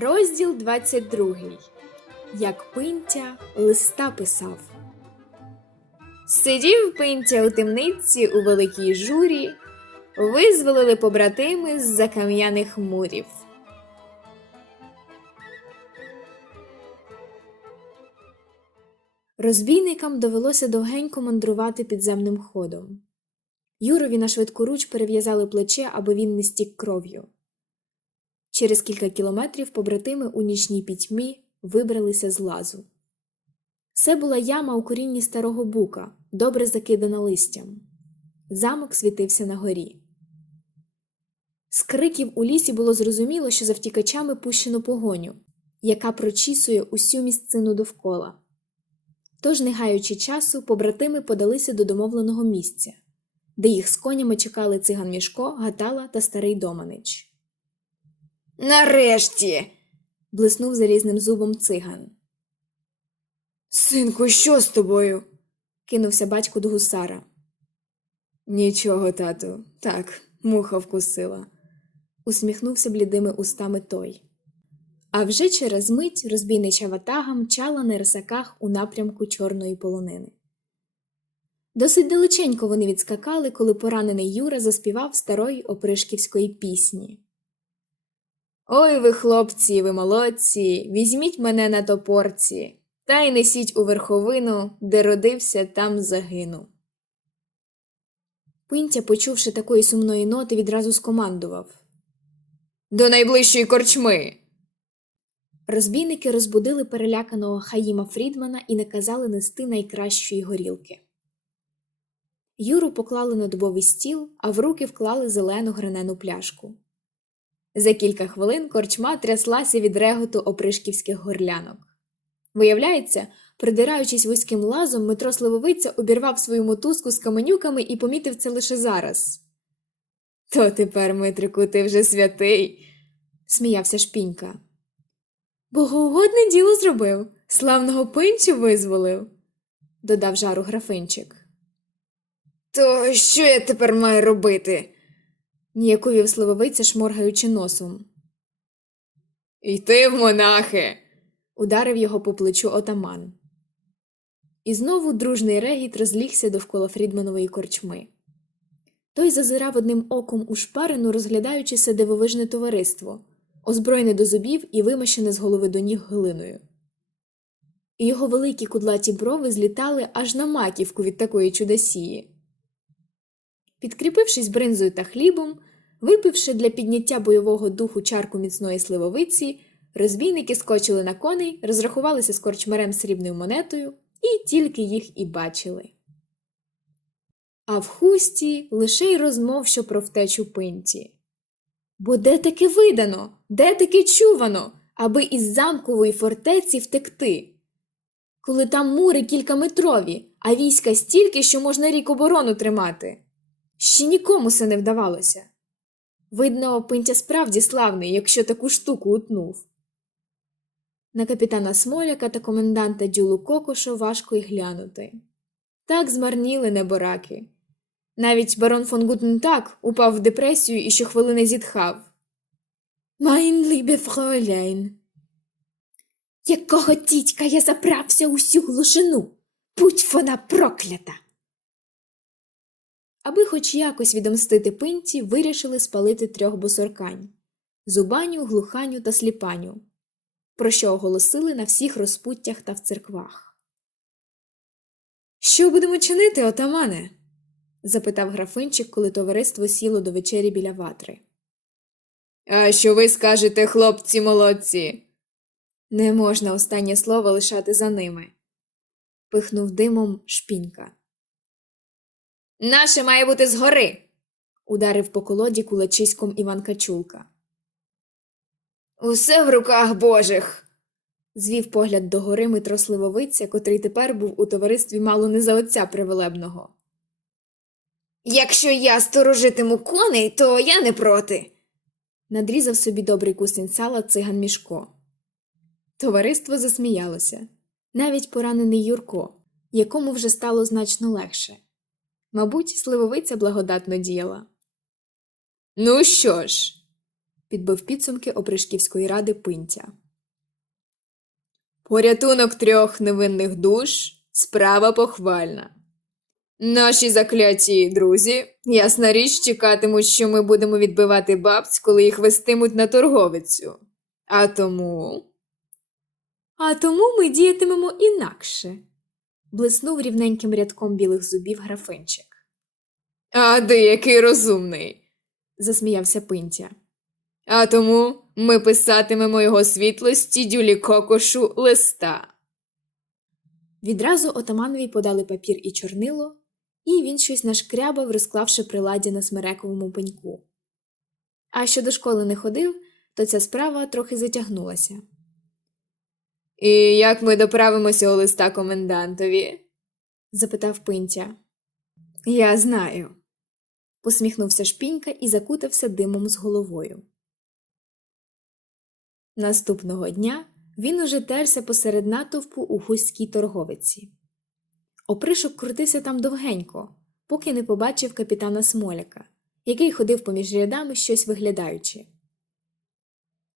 Розділ 22. Як Пинтя листа писав. Сидів Пинтя у темниці у великій журі, визволили побратими з закам'яних мурів. Розбійникам довелося довгенько мандрувати підземним ходом. Юрові на швидкоруч перев'язали плече, аби він не стік кров'ю. Через кілька кілометрів побратими у нічній пітьмі вибралися з лазу. Це була яма у корінні старого бука, добре закидана листям. Замок світився на горі. З криків у лісі було зрозуміло, що за втікачами пущено погоню, яка прочісує усю місцину довкола. Тож, не гаючи часу, побратими подалися до домовленого місця, де їх з конями чекали циган Мішко, Гатала та старий Доманич. Нарешті. блиснув залізним зубом циган. Синку, що з тобою? Кинувся батько до гусара. Нічого, тату. Так, муха вкусила. усміхнувся блідими устами той. А вже через мить розбійнича ватага мчала на рисаках у напрямку чорної полонини. Досить далеченько вони відскакали, коли поранений Юра заспівав старої опришківської пісні. Ой ви, хлопці, ви молодці, візьміть мене на топорці, та й несіть у верховину, де родився, там загину. Пинтя, почувши такої сумної ноти, відразу скомандував. До найближчої корчми. Розбійники розбудили переляканого Хаїма Фрідмана і наказали нести найкращої горілки. Юру поклали на дубовий стіл, а в руки вклали зелену гранену пляшку. За кілька хвилин корчма тряслася від реготу опришківських горлянок. Виявляється, придираючись вузьким лазом, Метро Сливовиця обірвав свою мотузку з каменюками і помітив це лише зараз. То тепер, Митрику, ти вже святий, сміявся шпінька. Богоугодне діло зробив, славного пинчу визволив, додав жару графинчик. То що я тепер маю робити? Ніяковів сливовиця, шморгаючи носом. Йти в монахи. Ударив його по плечу отаман. І знову дружний регіт розлігся довкола Фрідманової корчми. Той зазирав одним оком у шпарину, розглядаючи це дивовижне товариство, озброєне до зубів і вимащене з голови до ніг глиною. І його великі кудлаті брови злітали аж на маківку від такої чудосії. Підкріпившись бринзою та хлібом, випивши для підняття бойового духу чарку міцної сливовиці, розбійники скочили на коней, розрахувалися з корчмарем срібною монетою і тільки їх і бачили. А в хусті лише й розмов, що про втечу пинті. Бо де таки видано, де таки чувано, аби із замкової фортеці втекти? Коли там мури кількаметрові, а війська стільки, що можна рік оборону тримати. Ще нікому це не вдавалося. Видно, пинтя справді славний, якщо таку штуку утнув. На капітана Смоляка та коменданта Дюлу Кокоша важко й глянути. Так змарніли небораки. Навіть барон фон Гутентак упав в депресію і щохвилини зітхав. Майн лібе фройляйн. Якого тітька я заправся усю глушину? Будь вона проклята. Аби хоч якось відомстити пинці, вирішили спалити трьох босоркань зубаню, глуханю та сліпаню, про що оголосили на всіх розпуттях та в церквах. Що будемо чинити, отамане? запитав графинчик, коли товариство сіло до вечері біля ватри. А що ви скажете, хлопці молодці? Не можна останнє слово лишати за ними. пихнув димом шпінька. Наше має бути згори. ударив по колоді кулачиськом Іван Качулка. Усе в руках Божих. Звів погляд до гори Митро Сливовиця, котрий тепер був у товаристві мало не за отця привелебного. Якщо я сторожитиму коней, то я не проти. Надрізав собі добрий кусень сала циган Мішко. Товариство засміялося, навіть поранений Юрко, якому вже стало значно легше. Мабуть, сливовиця благодатно діяла. Ну що ж, підбив підсумки опришківської ради пинтя. Порятунок трьох невинних душ справа похвальна. Наші закляті друзі, ясна річ, чекатимуть, що ми будемо відбивати бабць, коли їх вестимуть на торговицю. А тому. А тому ми діятимемо інакше. Блиснув рівненьким рядком білих зубів графинчик. А деякий розумний, засміявся Пинтя. А тому ми писатимемо його світлості дюлі кокошу листа. Відразу отаманові подали папір і чорнило, і він щось нашкрябав, розклавши приладдя на смерековому пеньку. А що до школи не ходив, то ця справа трохи затягнулася. І як ми доправимося у листа комендантові? запитав Пинтя. Я знаю. посміхнувся шпінька і закутався димом з головою. Наступного дня він уже терся посеред натовпу у гуській торговиці. Опришок крутився там довгенько, поки не побачив капітана Смоляка, який ходив поміж рядами щось виглядаючи.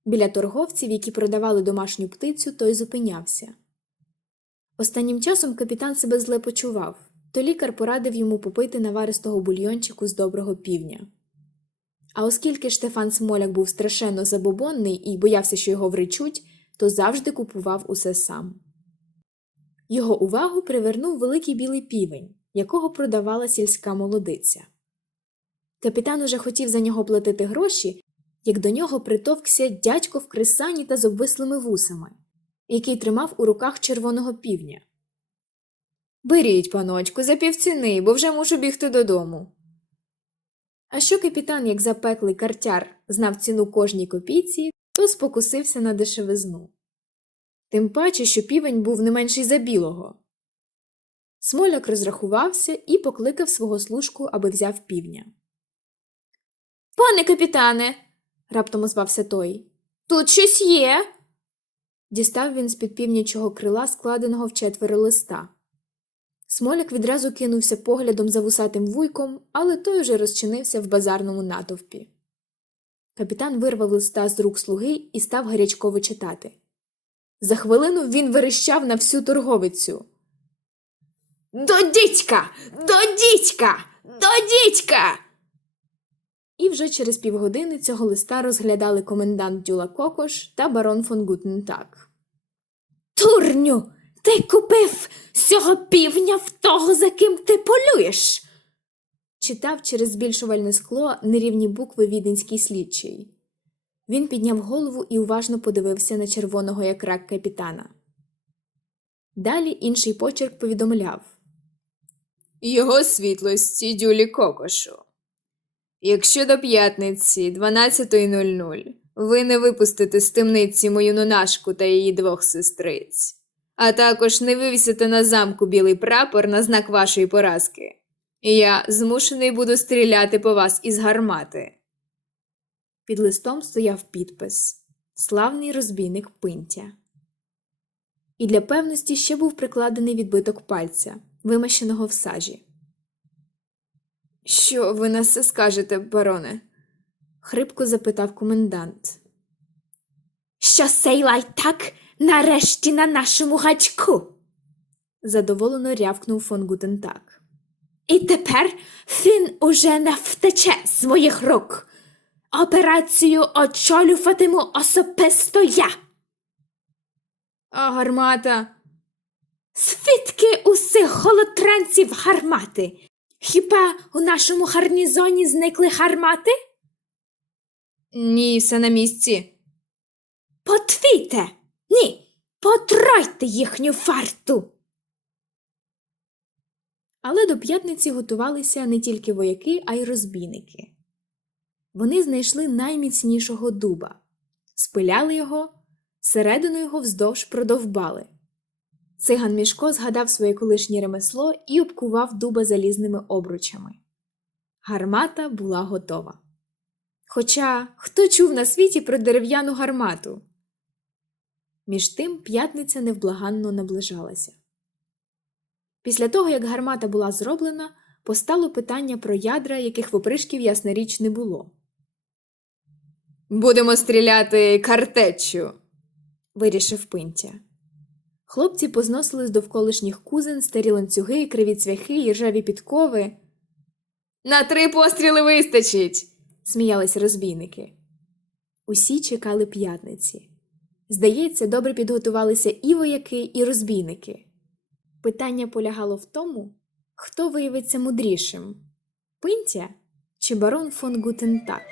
Біля торговців, які продавали домашню птицю, той зупинявся. Останнім часом капітан себе зле почував, то лікар порадив йому попити наваристого бульйончику з доброго півня. А оскільки Штефан Смоляк був страшенно забобонний і боявся, що його вричуть, то завжди купував усе сам. Його увагу привернув великий білий півень, якого продавала сільська молодиця. Капітан уже хотів за нього платити гроші, як до нього притовкся дядько в кресані та з обвислими вусами, який тримав у руках червоного півня. Беріть, паночку, за півціни, бо вже мушу бігти додому. А що капітан, як запеклий картяр, знав ціну кожній копійці, то спокусився на дешевизну. Тим паче, що півень був не менший за білого. Смоляк розрахувався і покликав свого служку, аби взяв півня. Пане капітане, раптом озвався той. Тут щось є. Дістав він з під півнячого крила, складеного в четверо листа. Смоляк відразу кинувся поглядом за вусатим вуйком, але той уже розчинився в базарному натовпі. Капітан вирвав листа з рук слуги і став гарячково читати. За хвилину він верещав на всю торговицю. До дідька! До дідька! До дідька! І вже через півгодини цього листа розглядали комендант Дюла Кокош та барон фон Гутентак. Турню, ти купив цього півня в того, за ким ти полюєш. Читав через збільшувальне скло нерівні букви віденський слідчий. Він підняв голову і уважно подивився на червоного як рак капітана. Далі інший почерк повідомляв Його світлості дюлі кокошу. Якщо до п'ятниці 12.00 ви не випустите з темниці мою нонашку та її двох сестриць, а також не вивісите на замку білий прапор на знак вашої поразки, я змушений буду стріляти по вас із гармати. Під листом стояв підпис Славний розбійник Пинтя. І для певності ще був прикладений відбиток пальця, вимащеного в сажі. Що ви на це скажете, бароне? хрипко запитав комендант. Що сей лайтак нарешті на нашому гачку? задоволено рявкнув фон Гутентак. І тепер він уже не втече з моїх рук. Операцію очолюватиму особисто я. А гармата. Свідки усіх холотранців гармати. Хіба у нашому гарнізоні зникли гармати? Ні, все на місці. Потвійте! Ні, потройте їхню фарту. Але до п'ятниці готувалися не тільки вояки, а й розбійники. Вони знайшли найміцнішого дуба, спиляли його, середину його вздовж продовбали. Циган Мішко згадав своє колишнє ремесло і обкував дуба залізними обручами. Гармата була готова. Хоча хто чув на світі про дерев'яну гармату? Між тим п'ятниця невблаганно наближалася. Після того, як гармата була зроблена, постало питання про ядра, яких в опришків, ясна річ, не було. Будемо стріляти картеччю, вирішив Пинтя. Хлопці позносили з довколишніх кузен старі ланцюги, криві цвяхи і ржаві підкови. На три постріли вистачить, сміялись розбійники. Усі чекали п'ятниці. Здається, добре підготувалися і вояки, і розбійники. Питання полягало в тому, хто виявиться мудрішим Пинтя чи барон фон Гутентак.